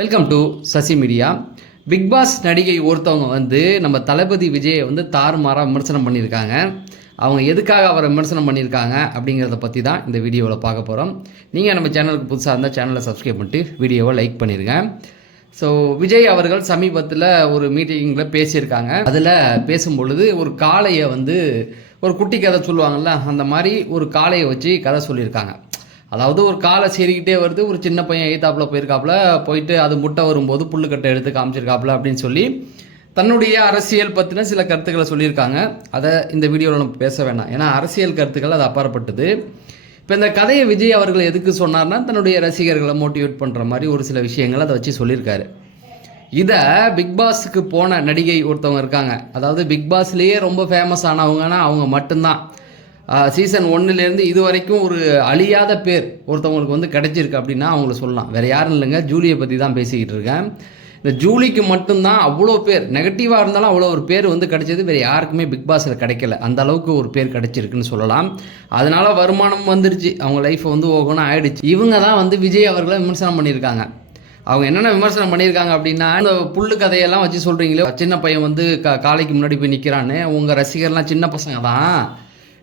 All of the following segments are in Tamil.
Welcome to Sasi media. Bigg Boss நடிகை ஒருத்தவங்க வந்து நம்ம தளபதி விஜயை வந்து தாறுமாறாக விமர்சனம் பண்ணியிருக்காங்க. அவங்க எதுக்காக அவரை விமர்சனம் பண்ணியிருக்காங்க அப்படிங்கிறத பற்றி தான் இந்த வீடியோவில் பார்க்க போகிறோம். நீங்கள் நம்ம சேனலுக்கு புதுசாக இருந்தால் சேனலை சப்ஸ்கிரைப் பண்ணிட்டு வீடியோவை லைக் பண்ணிடுங்க. ஸோ விஜய் அவர்கள் சமீபத்தில் ஒரு மீட்டிங்கில் பேசியிருக்காங்க. அதில் பேசும்பொழுது ஒரு காளையை வந்து ஒரு குட்டி கதை சொல்லுவாங்கள்ல, அந்த மாதிரி ஒரு காளையை வச்சு கதை சொல்லியிருக்காங்க. அதாவது ஒரு காலை சேரிக்கிட்டே வருது, ஒரு சின்ன பையன் எய்த்தாப்பில் போயிட்டு அது முட்டை வரும்போது புல்லுக்கட்டை எடுத்து காமிச்சிருக்காப்புல அப்படின்னு சொல்லி தன்னுடைய அரசியல் பற்றின சில கருத்துக்களை சொல்லியிருக்காங்க. அதை இந்த வீடியோவில் நம்ம பேச வேணாம், ஏன்னா அரசியல் கருத்துக்கள் அது அப்பாற்பட்டது. இப்போ இந்த கதையை விஜய் அவர்கள் எதுக்கு சொன்னார்னா, தன்னுடைய ரசிகர்களை மோட்டிவேட் பண்ணுற மாதிரி ஒரு சில விஷயங்கள் அதை வச்சு சொல்லியிருக்காரு. இதை பிக் பாஸுக்கு போன நடிகை ஒருத்தவங்க இருக்காங்க, அதாவது பிக் பாஸ்லேயே ரொம்ப ஃபேமஸ் ஆனவங்கன்னா அவங்க மட்டும்தான். சீசன் 1லேருந்து இது வரைக்கும் ஒரு அழியாத பேர் ஒருத்தவங்களுக்கு வந்து கிடைச்சிருக்கு அப்படின்னா அவங்கள சொல்லலாம். வேறு யாரும் இல்லைங்க, ஜூலியை பற்றி தான் பேசிக்கிட்டு இருக்கேன். இந்த ஜூலிக்கு மட்டும்தான் அவ்வளோ பேர், நெகட்டிவாக இருந்தாலும் அவ்வளோ ஒரு பேர் வந்து கிடைச்சது வேறு யாருக்குமே பிக் பாஸில் கிடைக்கல. அந்த அளவுக்கு ஒரு பேர் கிடைச்சிருக்குன்னு சொல்லலாம். அதனால் வருமானம் வந்துருச்சு, அவங்க லைஃப்பை வந்து ஓகோன்னு ஆயிடுச்சு. இவங்க தான் வந்து விஜய் அவர்களை விமர்சனம் பண்ணியிருக்காங்க. அவங்க என்னென்ன விமர்சனம் பண்ணியிருக்காங்க அப்படின்னா, இந்த புல்லு கதையெல்லாம் வச்சு சொல்கிறீங்களோ, சின்ன பையன் வந்து காலைக்கு முன்னாடி போய் நிற்கிறான்னு, உங்கள் ரசிகர்லாம் சின்ன பசங்க தான்,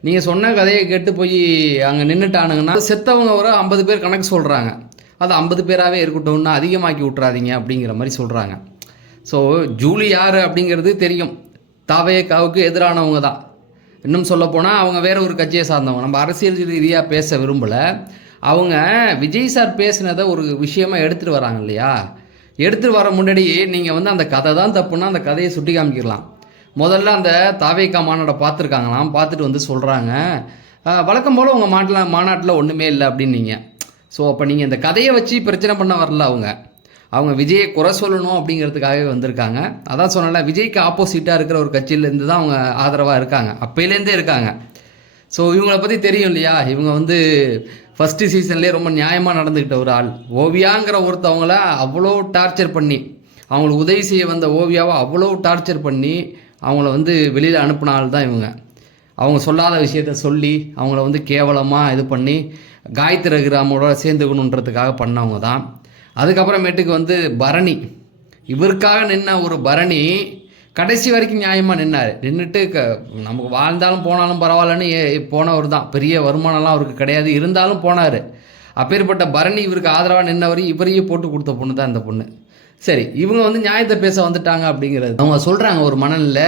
நீங்கள் சொன்ன கதையை கேட்டு போய் அங்கே நின்றுட்டானுங்கன்னா செத்தவங்க ஒரு 50 பேர் கணக்கு சொல்கிறாங்க, அது 50 பேராகவே இருக்கட்டும்னு அதிகமாக்கி விட்றாதீங்க அப்படிங்கிற மாதிரி சொல்கிறாங்க. ஸோ ஜூலி யார் அப்படிங்கிறது தெரியும், தாவேக்காவுக்கு எதிரானவங்க தான். இன்னும் சொல்லப்போனால் அவங்க வேற ஒரு கட்சியை சார்ந்தவங்க. நம்ம அரசியல் ரீதியாக பேச விரும்பலை. அவங்க விஜய் சார் பேசினதை ஒரு விஷயமாக எடுத்துகிட்டு வராங்க இல்லையா, எடுத்துகிட்டு வர முன்னாடி நீங்கள் வந்து அந்த கதை தான் தப்புன்னா அந்த கதையை சுட்டி காமிக்கிடலாம். முதல்ல அந்த தாவேக்கா மாநாட்டை பார்த்துருக்காங்களாம், பார்த்துட்டு வந்து சொல்கிறாங்க வழக்கம் போல் உங்கள் மாநாட்டில் ஒன்றுமே இல்லை அப்படின்னீங்க. ஸோ அப்போ நீங்கள் இந்த கதையை வச்சு பிரச்சனை பண்ண வரல, அவங்க விஜயை குறை சொல்லணும் அப்படிங்கிறதுக்காகவே வந்திருக்காங்க. அதான் சொன்னல, விஜய்க்கு ஆப்போசிட்டாக இருக்கிற ஒரு கட்சியிலேருந்து தான் அவங்க ஆதரவாக இருக்காங்க, அப்பையிலேருந்தே இருக்காங்க. ஸோ இவங்களை பற்றி தெரியும் இல்லையா, இவங்க வந்து ஃபஸ்ட்டு சீசன்லேயே ரொம்ப நியாயமாக நடந்துக்கிட்ட ஒரு ஆள். ஓவியாங்கிற ஒருத்தவங்கள அவ்வளோ டார்ச்சர் பண்ணி, அவங்களுக்கு உதவி செய்ய வந்த ஓவியாவை அவ்வளோ டார்ச்சர் பண்ணி அவங்கள வந்து வெளியில் அனுப்பின ஆள் தான் இவங்க. அவங்க சொல்லாத விஷயத்த சொல்லி அவங்கள வந்து கேவலமாக இது பண்ணி காயத்ரி ரகுராமோட சேர்ந்துக்கணுன்றதுக்காக பண்ணவங்க தான். அதுக்கப்புறமேட்டுக்கு வந்து பரணி, இவருக்காக நின்ன ஒரு பரணி கடைசி வரைக்கும் நியாயமாக நின்றுட்டு நமக்கு வாழ்ந்தாலும் போனாலும் பரவாயில்லன்னு போனவர் தான். பெரிய வருமானம்லாம் அவருக்கு கிடையாது, இருந்தாலும் போனார். அப்பேற்பட்ட பரணி இவருக்கு ஆதரவாக நின்னவர், இவரையே போட்டு கொடுத்த பொண்ணு தான் இந்த பொண்ணு. சரி, இவங்க வந்து நியாயத்தை பேச வந்துட்டாங்க அப்படிங்கிறது அவங்க சொல்கிறாங்க. ஒரு மணலில்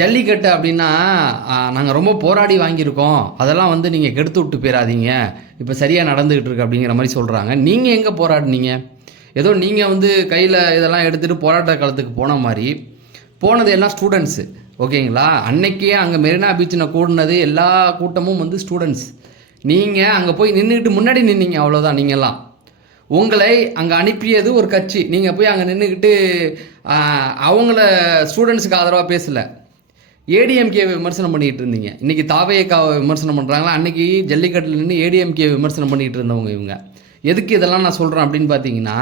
ஜல்லிக்கட்டு அப்படின்னா நாங்கள் ரொம்ப போராடி வாங்கியிருக்கோம், அதெல்லாம் வந்து நீங்கள் கெடுத்து விட்டு போயிடாதீங்க, இப்போ சரியாக நடந்துக்கிட்டு இருக்கு அப்படிங்கிற மாதிரி சொல்கிறாங்க. நீங்கள் எங்கே போராடினீங்க? ஏதோ நீங்கள் வந்து கையில் இதெல்லாம் எடுத்துகிட்டு போராட்ட காலத்துக்கு போன மாதிரி போனது எல்லாம் ஸ்டூடெண்ட்ஸு, ஓகேங்களா? அன்னைக்கே அங்கே மெரினா பீச்சில் கூடினது எல்லா கூட்டமும் வந்து ஸ்டூடெண்ட்ஸ். நீங்கள் அங்கே போய் நின்றுக்கிட்டு முன்னாடி நின்னீங்க, அவ்வளோதான். நீங்கள்லாம் உங்களை அங்கே அனுப்பியது ஒரு கட்சி, நீங்கள் போய் அங்கே நின்றுக்கிட்டு அவங்கள ஸ்டூடெண்ட்ஸுக்கு ஆதரவாக பேசலை, ஏடிஎம்கே விமர்சனம் பண்ணிகிட்டு இருந்தீங்க. இன்றைக்கி தாவேக்காவை விமர்சனம் பண்ணுறாங்களா, அன்றைக்கி ஜல்லிக்கட்டில் நின்று ஏடிஎம்கே விமர்சனம் பண்ணிகிட்டு இருந்தவங்க இவங்க. எதுக்கு இதெல்லாம் நான் சொல்கிறேன் அப்படின்னு பார்த்தீங்கன்னா,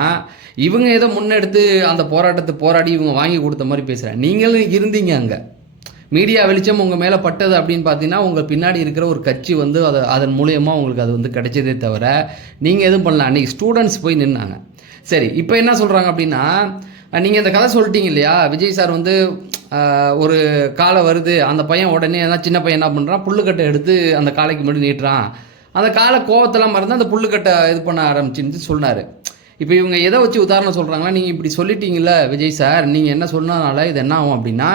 இவங்க ஏதோ முன்னெடுத்து அந்த போராட்டத்தை போராடி இவங்க வாங்கி கொடுத்த மாதிரி பேசுகிறேன். நீங்களும் இருந்தீங்க அங்கே, மீடியா வெளிச்சம் உங்கள் மேலே பட்டது அப்படின்னு பார்த்தீங்கன்னா உங்கள் பின்னாடி இருக்கிற ஒரு கட்சி வந்து அதன் மூலியமாக உங்களுக்கு அது வந்து கிடைச்சதே தவிர நீங்கள் எதுவும் பண்ணலாம். அன்றைக்கி ஸ்டூடெண்ட்ஸ் போய் நின்னாங்க. சரி, இப்போ என்ன சொல்கிறாங்க அப்படின்னா, நீங்கள் இந்த கதை சொல்லிட்டீங்க இல்லையா, விஜய் சார் வந்து ஒரு காலை வருது, அந்த பையன் உடனே சின்ன பையன் என்ன பண்ணுறான், புல்லுக்கட்டை எடுத்து அந்த காலைக்கு முன்னாடி நீட்டுறான், அந்த காலை கோவத்தெல்லாம் மறந்து அந்த புல்லுக்கட்டை இது பண்ண ஆரம்பிச்சுன்னு சொன்னார். இப்போ இவங்க எதை வச்சு உதாரணம் சொல்கிறாங்கன்னா, நீங்கள் இப்படி சொல்லிட்டீங்கள விஜய் சார், நீங்கள் என்ன சொன்னதுனால இது என்ன ஆகும் அப்படின்னா,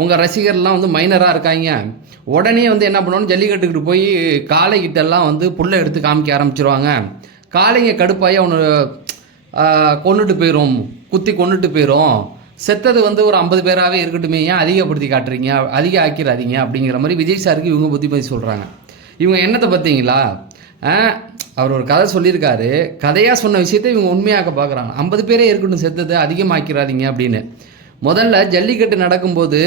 உங்கள் ரசிகர்லாம் வந்து மைனராக இருக்காங்க, உடனே வந்து என்ன பண்ணுவோம், ஜல்லிக்கட்டுக்கிட்டு போய் காளைகிட்டெல்லாம் வந்து புல்லை எடுத்து காமிக்க ஆரம்பிச்சிருவாங்க, காளைங்க கடுப்பாகி அவனை கொண்டுட்டு போயிடும், குத்தி கொண்டுட்டு போயிடும், செத்தது வந்து ஒரு 50 பேராகவே இருக்கட்டுமே, ஏன் அதிகப்படுத்தி காட்டுறீங்க, அதிக ஆக்கிடாதீங்க அப்படிங்கிற மாதிரி விஜய் சாருக்கு இவங்க புத்திமதி சொல்கிறாங்க. இவங்க என்னத்தை பார்த்தீங்களா, அவர் ஒரு கதை சொல்லியிருக்காரு, கதையாக சொன்ன விஷயத்தை இவங்க உண்மையாக்க பார்க்குறாங்க. 50 பேரே இருக்கட்டும், செத்தது அதிகமாக்கிறாதீங்க அப்படின்னு. முதல்ல ஜல்லிக்கட்டு நடக்கும்போது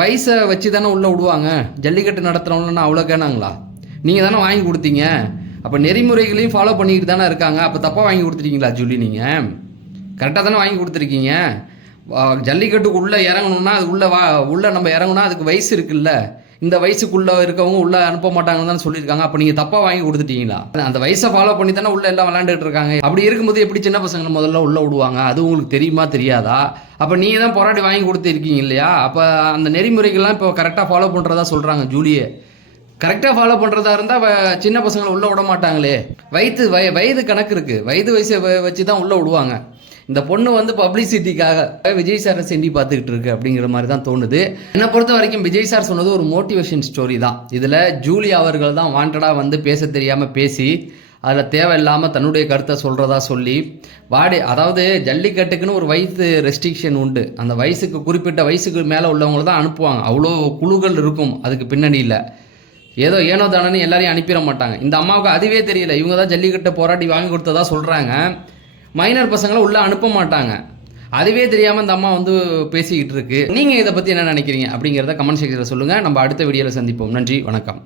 வயசை வச்சு தானே உள்ளே விடுவாங்க. ஜல்லிக்கட்டு நடத்துகிறவங்கன்னா அவ்வளோ கேனாங்களா? நீங்கள் தானே வாங்கி கொடுத்தீங்க, அப்போ நெறிமுறைகளையும் ஃபாலோ பண்ணிக்கிட்டு தானே இருக்காங்க. அப்போ தப்பாக வாங்கி கொடுத்துருக்கீங்களா ஜூலி? நீங்கள் கரெக்டாக தானே வாங்கி கொடுத்துருக்கீங்க. ஜல்லிக்கட்டுக்கு உள்ளே இறங்கணுன்னா அது உள்ளே நம்ம இறங்கணுன்னா அதுக்கு வயசு இருக்குல்ல. இந்த வயசுக்குள்ளே இருக்கவங்க உள்ளே அனுப்ப மாட்டாங்கன்னு தான் சொல்லியிருக்காங்க. அப்போ நீங்கள் தப்பாக வாங்கி கொடுத்துட்டீங்களா? அந்த வயசை ஃபாலோ பண்ணி தானே உள்ளே எல்லாம் விளையாண்டுட்டு இருக்காங்க. அப்படி இருக்கும்போது எப்படி சின்ன பசங்களை முதல்ல உள்ளே விடுவாங்க? அது உங்களுக்கு தெரியுமா தெரியாதா? அப்போ நீங்கள் தான் போராடி வாங்கி கொடுத்துருக்கீங்க இல்லையா? அப்போ அந்த நெறிமுறைகள்லாம் இப்போ கரெக்டாக ஃபாலோ பண்ணுறதா சொல்கிறாங்க ஜூலியே. கரெக்டாக ஃபாலோ பண்ணுறதா இருந்தால் சின்ன பசங்களை உள்ளே விட மாட்டாங்களே. வயது கணக்கு இருக்குது, வயசை வச்சு தான் உள்ளே விடுவாங்க. இந்த பொண்ணு வந்து பப்ளிசிட்டிக்காக விஜய் சாரை செண்டி பார்த்துக்கிட்டு இருக்கு அப்படிங்கிற மாதிரி தான் தோணுது. என்னை பொறுத்த வரைக்கும் விஜய் சார் சொன்னது ஒரு மோட்டிவேஷன் ஸ்டோரி தான். இதில் ஜூலி அவர்கள் தான் வாண்டடாக வந்து பேச தெரியாமல் பேசி அதில் தேவையில்லாமல் தன்னுடைய கருத்தை சொல்கிறதா சொல்லி அதாவது ஜல்லிக்கட்டுக்குன்னு ஒரு வயசு ரெஸ்ட்ரிக்ஷன் உண்டு. அந்த வயசுக்கு குறிப்பிட்ட வயசுக்கு மேலே உள்ளவங்களை தான் அனுப்புவாங்க. அவ்வளோ குழுக்கள் இருக்கும் அதுக்கு பின்னணியில். ஏனோ தானன்னு எல்லாரையும் அனுப்பிட மாட்டாங்க. இந்த அம்மாவுக்கு அதுவே தெரியல. இவங்க தான் ஜல்லிக்கட்டை போராட்டி வாங்கி கொடுத்ததா சொல்கிறாங்க. மைனர் பசங்களை உள்ளே அனுப்ப மாட்டாங்க. அதுவே தெரியாமல் இந்த அம்மா வந்து பேசிக்கிட்டு இருக்கு. நீங்கள் இதை பற்றி என்ன நினைக்கிறீங்க அப்படிங்கிறத கமெண்ட் செக்ஷனில் சொல்லுங்கள். நம்ம அடுத்த வீடியோவில் சந்திப்போம். நன்றி, வணக்கம்.